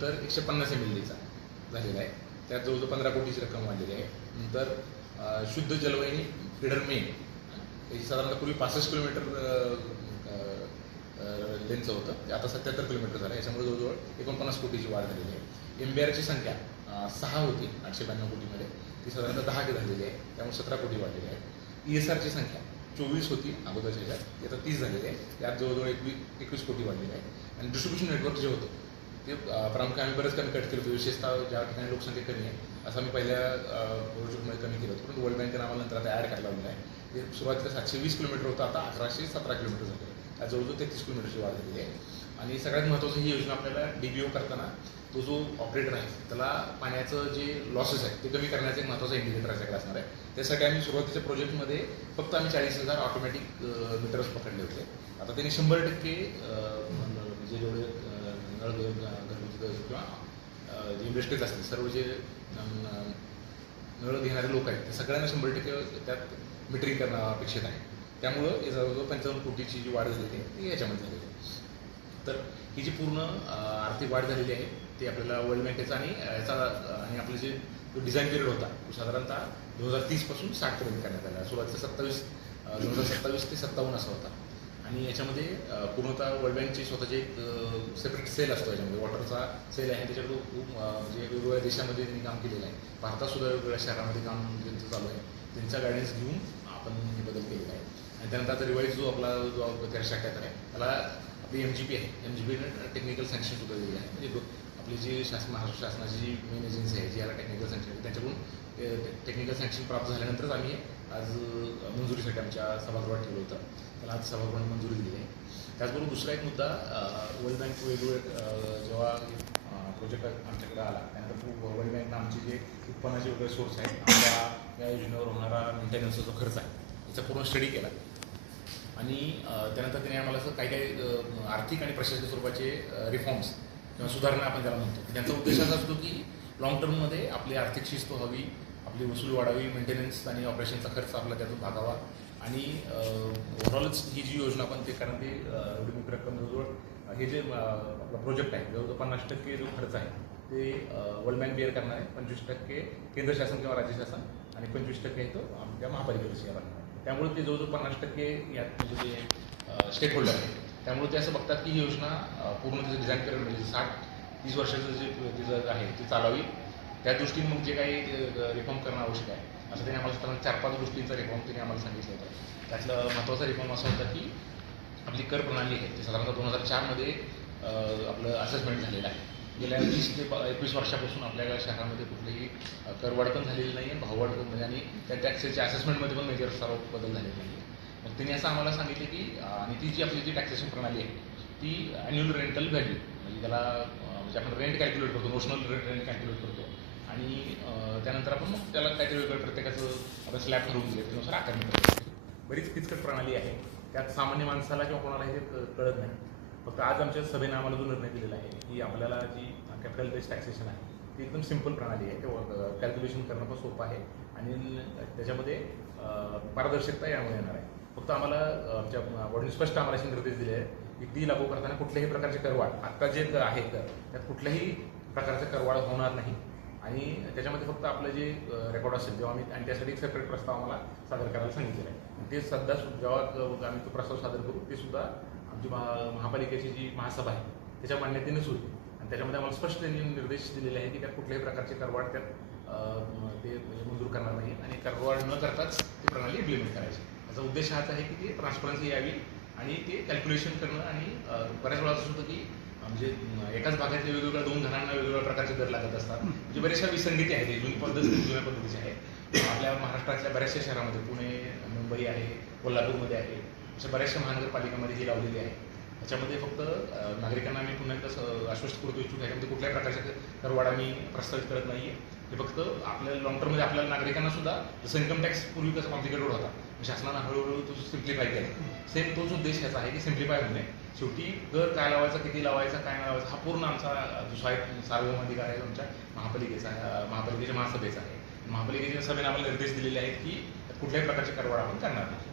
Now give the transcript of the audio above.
तर 150 MLDचा झालेला आहे. त्यात जवळजवळ 15 कोटीची रक्कम वाढलेली आहे. नंतर शुद्ध जलवाहिनी फिडर मेन याची साधारणतः पूर्वी 65 किलोमीटर लेनचं होतं, ते आता 77 किलोमीटर झालं. याच्यामुळे जवळजवळ 49 कोटीची वाढ झालेली आहे. MBRची संख्या 6 होती 892 कोटीमध्ये, ती साधारणतः 10 झालेली आहे, त्यामुळे 17 कोटी वाढलेली आहे. ESRची संख्या 24 होती अगोदरच्या ह्याच्यात, आता 30 झालेली आहे, त्यात जवळजवळ 21 कोटी वाढलेली आहे. आणि डिस्ट्रीब्युशन नेटवर्क जे होतं ते प्रामुख्याने आम्ही बरंच कमी कट केलं होतं, विशेषतः ज्या ठिकाणी लोकसंख्या कमी आहे असं आम्ही पहिल्या प्रोजेक्टमध्ये कमी केलं होतं. परंतु वर्ल्ड बँकेनं आम्हाला नंतर आता ॲड करायला लावलेलं आहे. ते सुरुवातीला 720 किलोमीटर होतं, आता 1117 किलोमीटर झालं आहे. त्यात जवळजवळ 33 किलोमीटरची वाढ झालेली आहे. आणि सगळ्यात महत्त्वाचं ही योजना आपल्याला DBO करताना तो जो ऑपरेटर आहे त्याला पाण्याचं जे लॉसेस आहे ते कमी करण्याचं एक महत्त्वाचा इंडिकेटर याच्याकडे असणार आहे. त्यासाठी आम्ही सुरुवातीच्या प्रोजेक्टमध्ये फक्त आम्ही 40,000 ऑटोमॅटिक मीटर्स पकडले होते. आता त्यांनी 100% म्हणजे जेवढे नळ घरगुती किंवा जे इंडस्ट्रीज असतील, सर्व जे नळ घेणारे लोक आहेत ते सगळ्यांना 100% त्यात मीटरिंग करणं अपेक्षित आहे. त्यामुळं हे जवळजवळ 55 कोटीची जी वाढ झालेली आहे ती याच्यामध्ये झालेली आहे. तर ही जी पूर्ण आर्थिक वाढ झालेली आहे ते आपल्याला वर्ल्ड बँकेचा आणि याचा आणि आपले जे डिझाईन पिरियड होता तो साधारणतः 2030 पासून 60 पर्यंत करण्यात आला. सुरुवातीचा 2027 ते 57 असा होता. आणि याच्यामध्ये पूर्णतः वर्ल्ड बँकची स्वतःची एक सेपरेट सेल असतो. याच्यामध्ये वॉटरचा सेल आहे, त्याच्याकडे खूप म्हणजे वेगवेगळ्या देशामध्ये त्यांनी काम केलेलं आहे. भारतातसुद्धा वेगवेगळ्या शहरामध्ये काम ज्यांचं चालू आहे त्यांचा गायडन्स घेऊन आपण हे बदल केलेला आहे. आणि त्यानंतर आता रिवाईज जो आपला जो शाखेत आहे त्याला आपली MGP आहे, MGPने टेक्निकल सँक्शन सुद्धा दिलेलं आहे. म्हणजे आपली जी महाराष्ट्र शासनाची जी मेन एजन्सी आहे जी याला टेक्निकल सँक्शन त्यांच्याकडून टेक्निकल सँक्शन प्राप्त झाल्यानंतरच आम्ही आज मंजुरीसाठी आमच्या सभागृहात ठेवलं होतं. त्याला आज सभागृहाने मंजुरी दिली आहे. त्याचबरोबर दुसरा एक मुद्दा, वर्ल्ड बँक वेगवेगळे जेव्हा प्रोजेक्ट आमच्याकडे आला त्यानंतर वर्ल्ड बँकनं आमचे जे उत्पन्नाचे वगैरे सोर्स आहेत, आपल्या या योजनेवर होणारा मेंटेनन्सचा जो खर्च आहे याचा पूर्ण स्टडी केला. आणि त्यानंतर त्याने आम्हाला असं काही काही आर्थिक आणि प्रशासकीय स्वरूपाचे रिफॉर्म्स किंवा सुधारणा आपण त्याला म्हणतो, त्यांचा उद्देश असा असतो की लॉंग टर्ममध्ये आपली आर्थिक शिस्त व्हावी, आपली वसूल वाढावी, मेंटेनन्स आणि ऑपरेशनचा खर्च आपला त्यातून भागावा. आणि ओव्हरऑलच ही जी योजना आपण ते, कारण ते एवढी मोठी रक्कम जवळजवळ हे जे आपला प्रोजेक्ट आहे जवळजवळ 50% जो खर्च आहे ते वर्ल्ड बँक बेअर करणार आहे, 25% केंद्र शासन किंवा राज्य शासन आणि 25% आहे तो आमच्या महापालिकेची सेवा. त्यामुळे ते जवळजवळ 50% यात म्हणजे जे स्टेक होल्डर आहे त्यामुळे ते असं बघतात की ही योजना पूर्ण त्याचं डिझाईन पिरियड म्हणजे 60-30 वर्षाचं जे तिचं आहे ते चालावी. त्या दृष्टीने मग जे काही रिफॉर्म करणं आवश्यक आहे असं त्यांनी आम्हाला साधारण 4-5 गोष्टींचा रिफॉर्म त्यांनी आम्हाला सांगितलं होतं. त्यातलं महत्त्वाचा रिफॉर्म असा होता की आपली कर प्रणाली आहे ते साधारणतः 2004मध्ये आपलं असेसमेंट झालेलं आहे. गेल्या 20 ते 21 वर्षापासून आपल्या शहरामध्ये कुठलीही करवाढ पण झालेली नाही आहे, भाववाढ पण म्हणजे आणि त्या टॅक्सेसच्या असेसमेंटमध्ये पण मेजर सर्व बदल झालेले नाही आहे. मग त्यांनी असं आम्हाला सांगितलं की आणि ती जी आपली जी टॅक्सेशन प्रणाली आहे ती ॲन्युअल रेंटल व्हॅल्यू म्हणजे त्याला म्हणजे आपण रेंट कॅल्क्युलेट करतो, नोशनल रेंट कॅल्क्युलेट करतो आणि त्यानंतर आपण मग त्याला काहीतरी वेगळं प्रत्येकाचं आपण स्लॅब ठरवून दिले त्यानुसार आकारणी करतो. बरीच किचकट प्रणाली आहे, त्यात सामान्य माणसाला किंवा कोणाला हे कळत नाही. फक्त आज आमच्या सभेने आम्हाला जो निर्णय दिलेला आहे की आपल्याला जी कॅपिटल बेस्ड टॅक्सेशन आहे ती एकदम सिम्पल प्रणाली आहे, ते कॅल्क्युलेशन करणं पण सोपं आहे आणि त्याच्यामध्ये पारदर्शकता यामुळे येणार आहे. फक्त आम्हाला आमच्या बॉडीने स्पष्ट आम्हाला असे निर्देश दिले आहेत की ती लागू करताना कुठल्याही प्रकारचे करवाढ आत्ता जे आहे त्यात कुठल्याही प्रकारचे करवाढ होणार नाही. आणि त्याच्यामध्ये फक्त आपलं जे रेकॉर्ड असेल जेव्हा आम्ही आणि त्यासाठी एक सेपरेट प्रस्ताव आम्हाला सादर करायला सांगितलेला आहे. ते सध्या जेव्हा आम्ही तो प्रस्ताव सादर करू ते सुद्धा आमची महापालिकेची जी महासभा आहे त्याच्या मान्यतेनेच होईल. आणि त्याच्यामध्ये आम्हाला स्पष्ट त्यांनी निर्देश दिलेले आहे की त्यात कुठल्याही प्रकारचे करवाढ त्यात ते मंजूर करणार नाही आणि करवाढ न करताच ती प्रणाली इम्प्लिमेंट करायची. याचा उद्देश हाच आहे की ती ट्रान्सपरन्सी यावी आणि ते कॅल्क्युलेशन करणं. आणि बऱ्याच वेळा असं होतं की म्हणजे एकाच भागातल्या वेगवेगळ्या 2 घरांना वेगवेगळ्या प्रकारचे दर लागत असतात. म्हणजे बऱ्याचशा विसंगती आहेत, जुनी पद्धत जुन्या पद्धतीची आहे. आपल्या महाराष्ट्रातल्या बऱ्याचशा शहरामध्ये पुणे, मुंबई आहे, कोल्हापूरमध्ये आहे, अशा बऱ्याचशा महानगरपालिकांमध्ये ही लावलेली आहे. त्याच्यामध्ये फक्त नागरिकांना आम्ही पुन्हा एकदा आश्वस्त करतो इच्छुक याच्यामध्ये कुठल्याही प्रकारच्या करवाढ आम्ही प्रस्तावित करत नाही आहे. हे फक्त आपल्याला लॉंग टर्ममध्ये आपल्याला नागरिकांना सुद्धा जसं इन्कम टॅक्स पूर्वी कसं कॉम्प्लिकेटेड होता शासनानं हळूहळू तो सिम्प्लिफाय केला. सेम तोच उद्देश याचा आहे की सिम्प्लिफाय होणे. शेवटी कर काय लावायचा, किती लावायचा, काय नाही लावायचा हा पूर्ण आमचा जो सार्वभौम अधिकार आहे तुमच्या महापालिकेच्या महासभेचा आहे. महापालिकेच्या सभेने आम्हाला निर्देश दिलेले आहेत की कुठल्याही प्रकारचे करवाढ आपण करणार नाही.